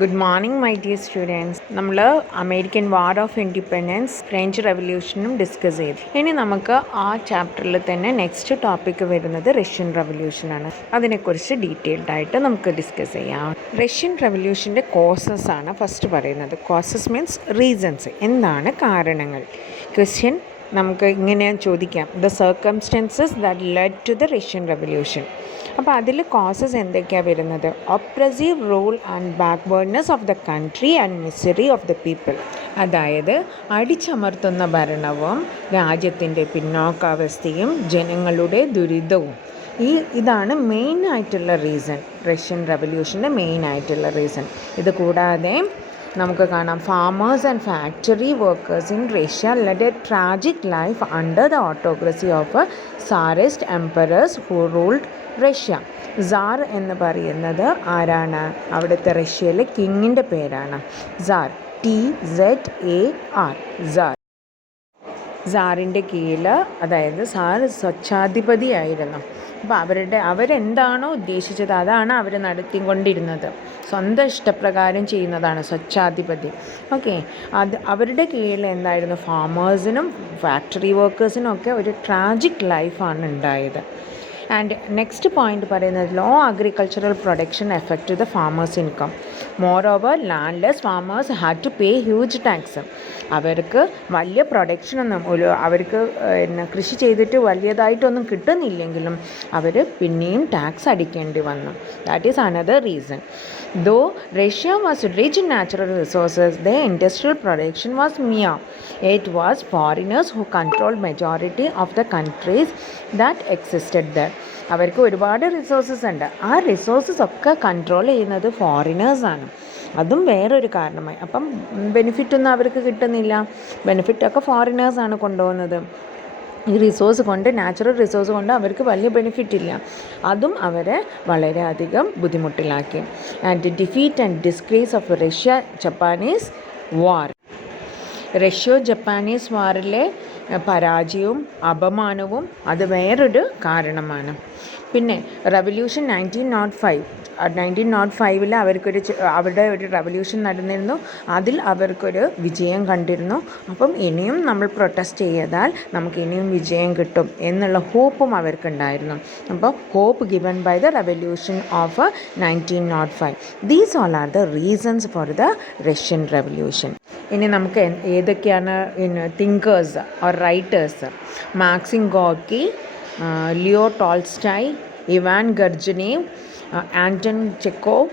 Good morning, my dear students. നമ്മൾ American war of independence, French റെവല്യൂഷനും discuss ചെയ്തു. ഇനി നമുക്ക് ആ ചാപ്റ്ററിൽ തന്നെ നെക്സ്റ്റ് ടോപ്പിക്ക് വരുന്നത് റഷ്യൻ റെവല്യൂഷനാണ്. അതിനെക്കുറിച്ച് ഡീറ്റെയിൽഡ് ആയിട്ട് നമുക്ക് ഡിസ്കസ് ചെയ്യാം. റഷ്യൻ റെവല്യൂഷൻ്റെ കോസസ് ആണ് ഫസ്റ്റ് പറയുന്നത്. കോസസ് മീൻസ് റീസൺസ്, എന്താണ് കാരണങ്ങൾ. ക്വസ്റ്റ്യൻ നമുക്ക് ഇങ്ങനെ ചോദിക്കാം, the circumstances that led to the Russian revolution. അപ്പോൾ അതിൽ കോസസ് എന്തൊക്കെയാണ് വരുന്നത്? Oppressive rule and backwardness of the country and misery of the people. അതായത് അടിച്ചമർത്തുന്ന ഭരണവും രാജ്യത്തിൻ്റെ പിന്നോക്കാവസ്ഥയും ജനങ്ങളുടെ ദുരിതവും. ഇതാണ് മെയിൻ ആയിട്ടുള്ള റീസൺ, റഷ്യൻ റെവല്യൂഷൻ്റെ മെയിൻ ആയിട്ടുള്ള റീസൺ. ഇത് കൂടാതെ നമുക്ക് കാണാം, farmers and factory workers in Russia lead A tragic life under the autocracy of Tsarist emperors who ruled Russia. Sir എന്ന് പറയുന്നത് ആരാണ്? അവിടുത്തെ റഷ്യയിലെ കിങ്ങിൻ്റെ പേരാണ് സാർ. TZAR, sir. സാറിൻ്റെ കീഴിൽ, അതായത് സാർ സ്വച്ഛാധിപതിയായിരുന്നു. അപ്പോൾ അവരെന്താണോ ഉദ്ദേശിച്ചത് അതാണ് അവർ നടത്തിക്കൊണ്ടിരുന്നത്. സ്വന്തം ഇഷ്ടപ്രകാരം ചെയ്യുന്നതാണ് സ്വച്ഛാധിപതി. ഓക്കെ, അവരുടെ കീഴിൽ എന്തായിരുന്നു? ഫാമേഴ്സിനും ഫാക്ടറി വർക്കേഴ്സിനും ഒക്കെ ഒരു ട്രാജിക് ലൈഫാണ് ഉണ്ടായത്. ആൻഡ് നെക്സ്റ്റ് പോയിന്റ് പറയുന്നത്, low agricultural production effect the farmers income. Moreover landless farmers had to pay huge tax. അവർക്ക് വലിയ പ്രൊഡക്ഷനൊന്നും, അവർക്ക് കൃഷി ചെയ്തിട്ട് വലിയതായിട്ടൊന്നും കിട്ടുന്നില്ലെങ്കിലും അവർ പിന്നെയും ടാക്സ് അടിക്കേണ്ടി വന്നു. That is another reason. Though Russia was rich in natural resources, their industrial production was mere. It was foreigners who controlled majority of the countries that existed there. അവർക്ക് ഒരുപാട് resources ഉണ്ട്. ആ റിസോഴ്സസ് ഒക്കെ control ചെയ്യുന്നത് ഫോറിനേഴ്സാണ്. അതും വേറൊരു കാരണമായി. അപ്പം ബെനിഫിറ്റൊന്നും അവർക്ക് കിട്ടുന്നില്ല. ബെനിഫിറ്റൊക്കെ ഫോറിനേഴ്സാണ് കൊണ്ടുപോകുന്നത്. ഈ റിസോഴ്സ് കൊണ്ട്, നാച്ചുറൽ റിസോഴ്സ് കൊണ്ട് അവർക്ക് വലിയ ബെനിഫിറ്റ് ഇല്ല. അതും അവരെ വളരെയധികം ബുദ്ധിമുട്ടിലാക്കി. And defeat and disgrace of Russia Japanese war. Russo Japanese വാറിലെ പരാജയവും അപമാനവും അത് വേറൊരു കാരണമാണ്. പിന്നെ റവല്യൂഷൻ 1905 അവരുടെ ഒരു റവല്യൂഷൻ നടന്നിരുന്നു. അതിൽ അവർക്കൊരു വിജയം കണ്ടിരുന്നു. അപ്പം ഇനിയും നമ്മൾ പ്രൊട്ടസ്റ്റ് ചെയ്താൽ നമുക്ക് ഇനിയും വിജയം കിട്ടും എന്നുള്ള ഹോപ്പും അവർക്കുണ്ടായിരുന്നു. അപ്പോൾ hope given by the revolution of 1905. These all are the reasons for the Russian revolution. ഇനി നമുക്ക് ഏതൊക്കെയാണ് thinkers or writers? Maxim Gorky, Leo Tolstoy, Ivan Turgenev, Anton Chekhov,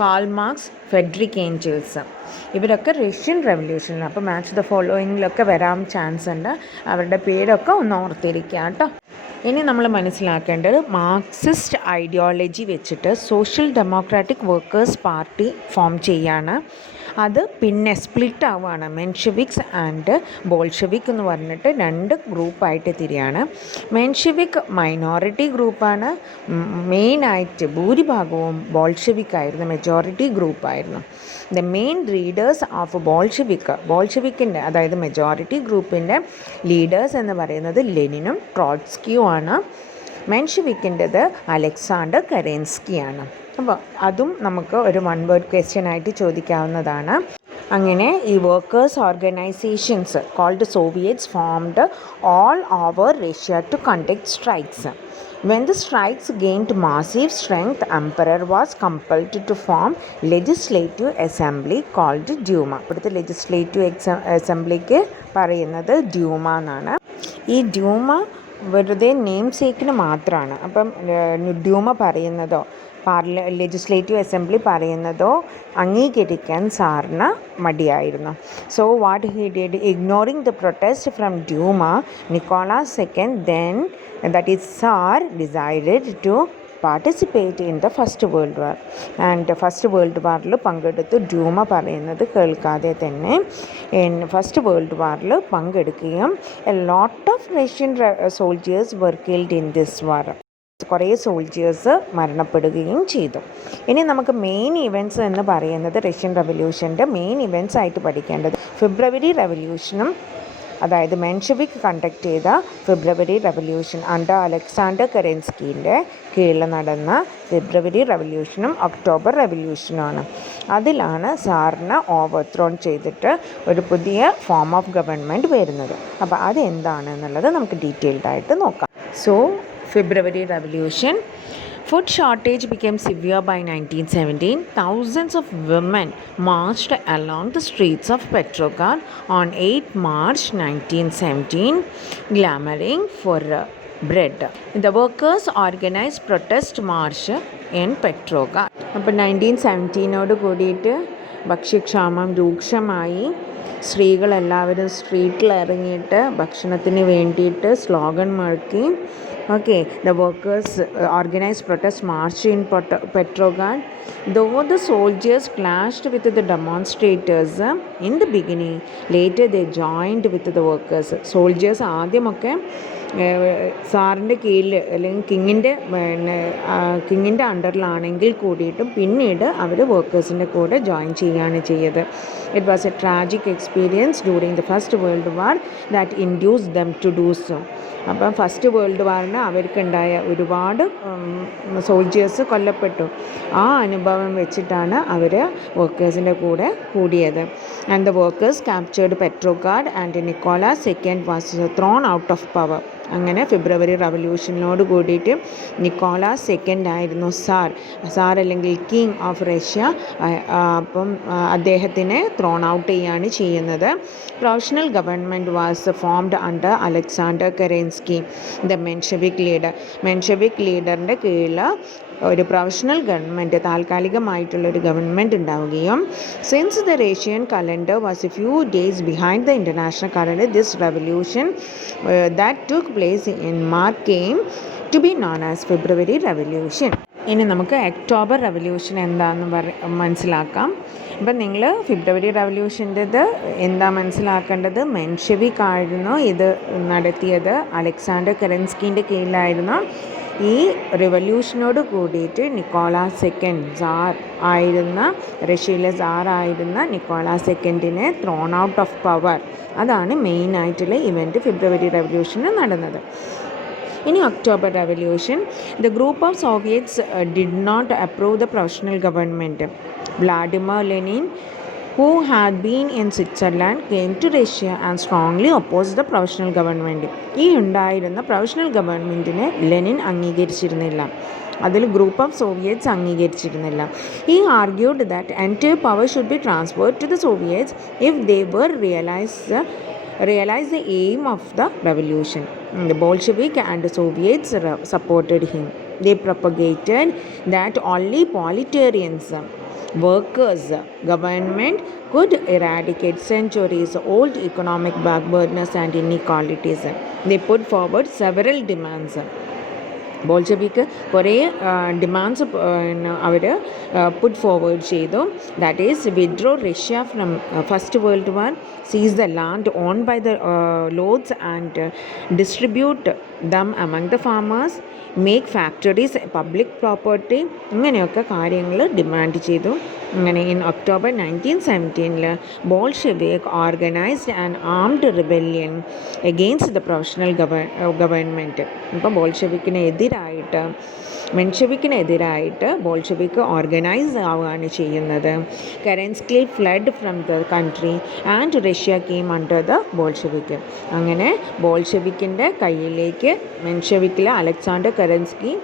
Karl Marx, Frederick Engels. ഇവരൊക്കെ റഷ്യൻ റെവല്യൂഷനിൽ, അപ്പോൾ match the ഫോളോയിങ്ങിലൊക്കെ വരാൻ chance ഉണ്ട്. അവരുടെ പേരൊക്കെ ഒന്ന് ഓർത്തിരിക്കുക കേട്ടോ. ഇനി നമ്മൾ മനസ്സിലാക്കേണ്ടത്, മാർക്സിസ്റ്റ് ഐഡിയോളജി വെച്ചിട്ട് social democratic workers party form ചെയ്യാണ്. അത് പിന്നെ സ്പ്ലിറ്റ് ആവുകയാണ്. മെൻഷെവിക്സ് ആൻഡ് ബോൾഷെവിക് എന്ന് പറഞ്ഞിട്ട് രണ്ട് ഗ്രൂപ്പായിട്ട് തിരിയാണ്. മെൻഷെവിക് മൈനോറിറ്റി ഗ്രൂപ്പാണ്. മെയിനായിട്ട് ഭൂരിഭാഗവും ബോൾഷെവിക് ആയിരുന്നു, മെജോറിറ്റി ഗ്രൂപ്പായിരുന്നു. ദ മെയിൻ ലീഡേഴ്സ് ഓഫ് ബോൾഷെവിക്കിൻ്റെ, അതായത് മെജോറിറ്റി ഗ്രൂപ്പിൻ്റെ ലീഡേഴ്സ് എന്ന് പറയുന്നത് ലെനിനും ട്രോട്സ്കിയുമാണ്. മെൻഷെവിക്കിൻ്റെത് അലക്സാണ്ടർ കെരൻസ്കിയാണ്. അപ്പോൾ അതും നമുക്ക് ഒരു വൺ വേർഡ് ക്വസ്റ്റ്യൻ ആയിട്ട് ചോദിക്കാവുന്നതാണ്. അങ്ങനെ ഈ workers organisations called soviets formed all over Russia to conduct strikes. When the strikes gained massive strength, emperor was compelled to form legislative assembly called Duma. ഇവിടുത്തെ legislative assemblyക്ക് പറയുന്നത് ഡ്യൂമ എന്നാണ്. ഈ Duma വെറുതെ name സേക്കിന് മാത്രമാണ്. അപ്പം ഡ്യൂമ പറയുന്നതോ legislative assembly പറയുന്നതോ അംഗീകരിക്കാൻ സാറിന് മടിയായിരുന്നു. So what he did, ignoring the protest from Duma, Nicholas second, then that is Tsar, decided to participate in the First World War. And first world വാറിൽ പങ്കെടുത്തു. ഡ്യൂമ പറയുന്നത് കേൾക്കാതെ തന്നെ ഫസ്റ്റ് വേൾഡ് വാറിൽ പങ്കെടുക്കുകയും a lot of Russian soldiers were killed in this war. കുറേ soldiers മരണപ്പെടുകയും ചെയ്തു. ഇനി നമുക്ക് മെയിൻ ഇവൻറ്റ്സ് എന്ന് പറയുന്നത്, റഷ്യൻ റവല്യൂഷൻ്റെ മെയിൻ ഇവൻറ്റ്സ് ആയിട്ട് പഠിക്കേണ്ടത് ഫെബ്രുവരി റവല്യൂഷനും അതായത് മെൻഷെവിക് കണ്ടക്ട് ചെയ്ത ഫെബ്രുവരി റവല്യൂഷൻ അണ്ടർ അലക്സാണ്ടർ കെറൻസ്കീൻ്റെ കീഴിൽ നടന്ന ഫെബ്രുവരി റവല്യൂഷനും ഒക്ടോബർ റവല്യൂഷനുമാണ്. അതിലാണ് സാറിന് ഓവർത്രോൺ ചെയ്തിട്ട് ഒരു പുതിയ ഫോം ഓഫ് ഗവൺമെൻറ് വരുന്നത്. അപ്പോൾ അതെന്താണെന്നുള്ളത് നമുക്ക് ഡീറ്റെയിൽഡ് ആയിട്ട് നോക്കാം. So February revolution. Food shortage became severe by 1917. Thousands of women marched along the streets of Petrograd on 8 March 1917, clamoring for bread. The workers organized protest march in Petrograd. അപ്പോൾ 1917 കൂടിയിട്ട് ഭക്ഷ്യക്ഷാമം രൂക്ഷമായി. സ്ത്രീകളെല്ലാവരും സ്ട്രീറ്റിൽ ഇറങ്ങിയിട്ട് ഭക്ഷണത്തിന് വേണ്ടിയിട്ട് സ്ലോഗൻ മുഴക്കി. Okay, the workers organized protest march in Petrograd. Though the soldiers clashed with the demonstrators in the beginning, later they joined with the workers. Soldiers ആദ്യമൊക്കെ സാറിൻ്റെ കീഴിൽ അല്ലെങ്കിൽ കിങ്ങിൻ്റെ അണ്ടറിലാണെങ്കിൽ കൂടിയിട്ടും പിന്നീട് അവർ വർക്കേഴ്സിൻ്റെ കൂടെ ജോയിൻ ചെയ്യുകയാണ് ചെയ്തത്. It was a tragic experience during the First World War that induced them to do so. അപ്പം ഫസ്റ്റ് വേൾഡ് വാറിന് അവർക്കുണ്ടായ ഒരുപാട് സോൾജേഴ്സ് കൊല്ലപ്പെട്ടു. ആ അനുഭവം വെച്ചിട്ടാണ് അവർ വർക്കേഴ്സിൻ്റെ കൂടെ കൂടിയത്. And the workers captured Petrograd and Nicholas second was thrown out of power. അങ്ങനെ ഫെബ്രുവരി റവല്യൂഷനോട് കൂടിയിട്ട് നിക്കോളാസ് സെക്കൻഡ് ആയിരുന്നു സാർ അല്ലെങ്കിൽ കിങ് ഓഫ് റഷ്യ. അപ്പം അദ്ദേഹത്തിനെ ത്രോൺ ഔട്ട് ചെയ്യുകയാണ് ചെയ്യുന്നത്. Provisional government was formed under Alexander Kerensky, the Menshevik leader. Menshevik ലീഡറിൻ്റെ കീഴിൽ ഒരു പ്രൊവിഷണൽ ഗവൺമെൻറ്, താൽക്കാലികമായിട്ടുള്ളൊരു ഗവൺമെൻറ് ഉണ്ടാവുകയും since the Russian calendar was a few days behind the international calendar, this revolution that took place in March came to be known as February revolution. ഇനി നമുക്ക് October revolution എന്താണെന്ന് മനസ്സിലാക്കാം. അപ്പം നിങ്ങൾ ഫെബ്രുവരി റെവല്യൂഷൻ്റെത് എന്താ മനസ്സിലാക്കേണ്ടത്? മെൻഷെവിക് ആയിരുന്നു ഇത് നടത്തിയത്, അലക്സാണ്ടർ കെറൻസ്കീൻ്റെ കീഴിലായിരുന്നു. ഈ റിവല്യൂഷനോട് കൂടിയിട്ട് നിക്കോളാസ് സെക്കൻഡ് റഷ്യയിലെ സാറായിരുന്ന നിക്കോളാസ് സെക്കൻഡിനെ ത്രോൺ ഔട്ട് ഓഫ് പവർ. അതാണ് മെയിനായിട്ടുള്ള ഇവൻറ്റ് ഫെബ്രുവരി റെവല്യൂഷന് നടന്നത്. ഇനി October revolution. The group of soviets did not approve the provisional government. Vladimir Lenin, who had been in Switzerland, came to Russia and strongly opposed the provisional government. ഈ ഉണ്ടായിരുന്ന provisional ഗവൺമെൻറ്റിനെ Lenin അംഗീകരിച്ചിരുന്നില്ല. അതിൽ group of soviets അംഗീകരിച്ചിരുന്നില്ല. He argued that entire power should be transferred to the Soviets if they were realize the aim of the revolution. The Bolshevik and the Soviets supported him. They propagated that only proletarians, workers' government could eradicate centuries old economic backwardness and inequalities. They put forward several demands. Bolshevik കുറേ demands അവർ put forward ചെയ്തു. That is withdraw Russia from first world war, seize the land own by the lords and distribute them among the farmers, make factories public property, ഇങ്ങനെയൊക്കെ കാര്യങ്ങൾ demand ചെയ്തു. അങ്ങനെ in October 1917 Bolshevik organised and armed rebellion against the provisional government. ഇപ്പോൾ മെൻഷെവിക്കിനെതിരായിട്ട് Bolshevik organise ആവുകയാണ് ചെയ്യുന്നത്. Kerensky fled from the country and Russia came under the Bolshevik. അങ്ങനെ ബോൾഷെവിക്കിൻ്റെ കയ്യിലേക്ക് മെൻഷെവിക്കിലെ അലക്സാണ്ടർ കെറൻസ്കി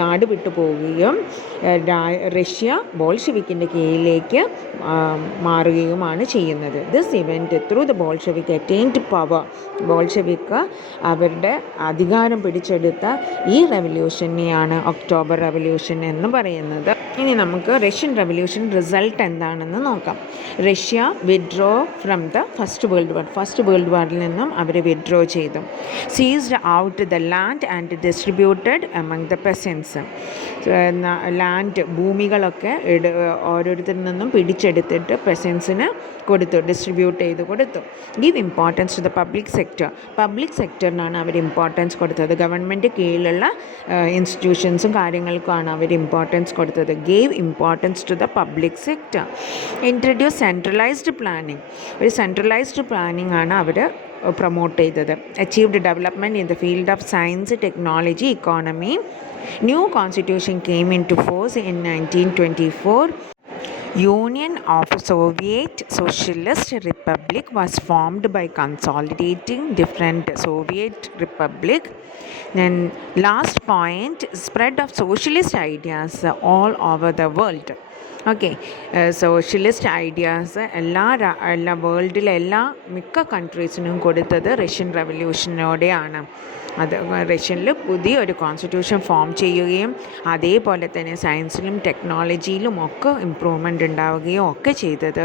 നാട് വിട്ടു പോവുകയും റഷ്യ ബോൾഷെവിക്കിൻ്റെ കീഴിലേക്ക് മാറുകയുമാണ് ചെയ്യുന്നത്. This event through the Bolshevik attained power. Bolshevik അവരുടെ അധികാരം പിടിച്ചെടുത്ത ഈ റെവല്യൂഷനെയാണ് ഒക്ടോബർ റെവല്യൂഷൻ എന്ന് പറയുന്നത്. ഇനി നമുക്ക് റഷ്യൻ റെവല്യൂഷൻ റിസൾട്ട് എന്താണെന്ന് നോക്കാം. Russia withdraw from the first world വാറിൽ നിന്നും അവർ വിഡ്രോ ചെയ്തു. Seized out the land and distributed among the peasants. Land ഭൂമികളൊക്കെ ഓരോരുത്തരിൽ നിന്നും പിടിച്ചെടുത്തിട്ട് പെസൻസിന് ഡിസ്ട്രിബ്യൂട്ട് ചെയ്ത് കൊടുത്തു. Give importance to the public സെക്ടറിനാണ് അവർ ഇമ്പോർട്ടൻസ് കൊടുത്തത്. ഗവൺമെൻറ് കീഴിലുള്ള ഇൻസ്റ്റിറ്റ്യൂഷൻസും കാര്യങ്ങൾക്കുമാണ് അവർ ഇമ്പോർട്ടൻസ് കൊടുത്തത്. Gave importance to the public sector. Introduce centralised planning. ഒരു സെൻട്രലൈസ്ഡ് പ്ലാനിങ് ആണ് അവർ പ്രൊമോട്ട് ചെയ്തത്. Achieved development in the field of science, technology, economy. New constitution came in to force in 1924. Union of Soviet Socialist Republic was formed by consolidating different Soviet republic. Then last point, spread of socialist ideas all over the world. Okay, socialist ideas എല്ലാ വേൾഡിലെ മിക്ക കൺട്രീസിനും കൊടുത്തത് Russian റവല്യൂഷനോടെയാണ്. അത് റഷ്യനിൽ പുതിയൊരു constitution form ചെയ്യുകയും അതേപോലെ തന്നെ സയൻസിലും ടെക്നോളജിയിലും ഒക്കെ improvement ഉണ്ടാവുകയും ഒക്കെ ചെയ്തത്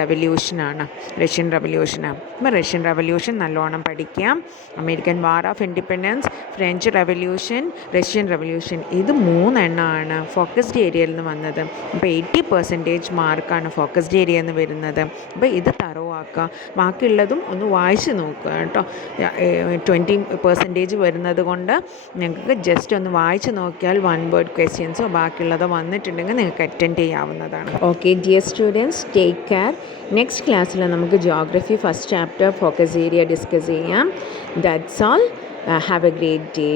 റവല്യൂഷനാണ്, റഷ്യൻ റവല്യൂഷനാണ്. അപ്പോൾ റഷ്യൻ റവല്യൂഷൻ നല്ലോണം പഠിക്കാം. American war of independence, French revolution, Russian revolution, ഇത് മൂന്നെണ്ണമാണ് ഫോക്കസ്ഡ് ഏരിയയിൽ നിന്ന് വന്നത്. അപ്പോൾ 80% മാർക്കാണ് ഫോക്കസ്ഡ് ഏരിയയിൽ നിന്ന് വരുന്നത്. അപ്പോൾ ഇത് തറവാക്കുക, ബാക്കിയുള്ളതും ഒന്ന് വായിച്ച് നോക്കുക കേട്ടോ. 20% വരുന്നത് കൊണ്ട് നിങ്ങൾക്ക് ജസ്റ്റ് ഒന്ന് വായിച്ച് നോക്കിയാൽ 1 വേർഡ് ക്വസ്റ്റ്യൻസോ ബാക്കിയുള്ളതോ വന്നിട്ടുണ്ടെങ്കിൽ നിങ്ങൾക്ക് അറ്റൻഡ് ചെയ്യാവുന്നതാണ്. Okay dear students, take care. Next ക്ലാസ്സിൽ നമുക്ക് geography first chapter focus area discuss ചെയ്യാം. That's all. Have a great day.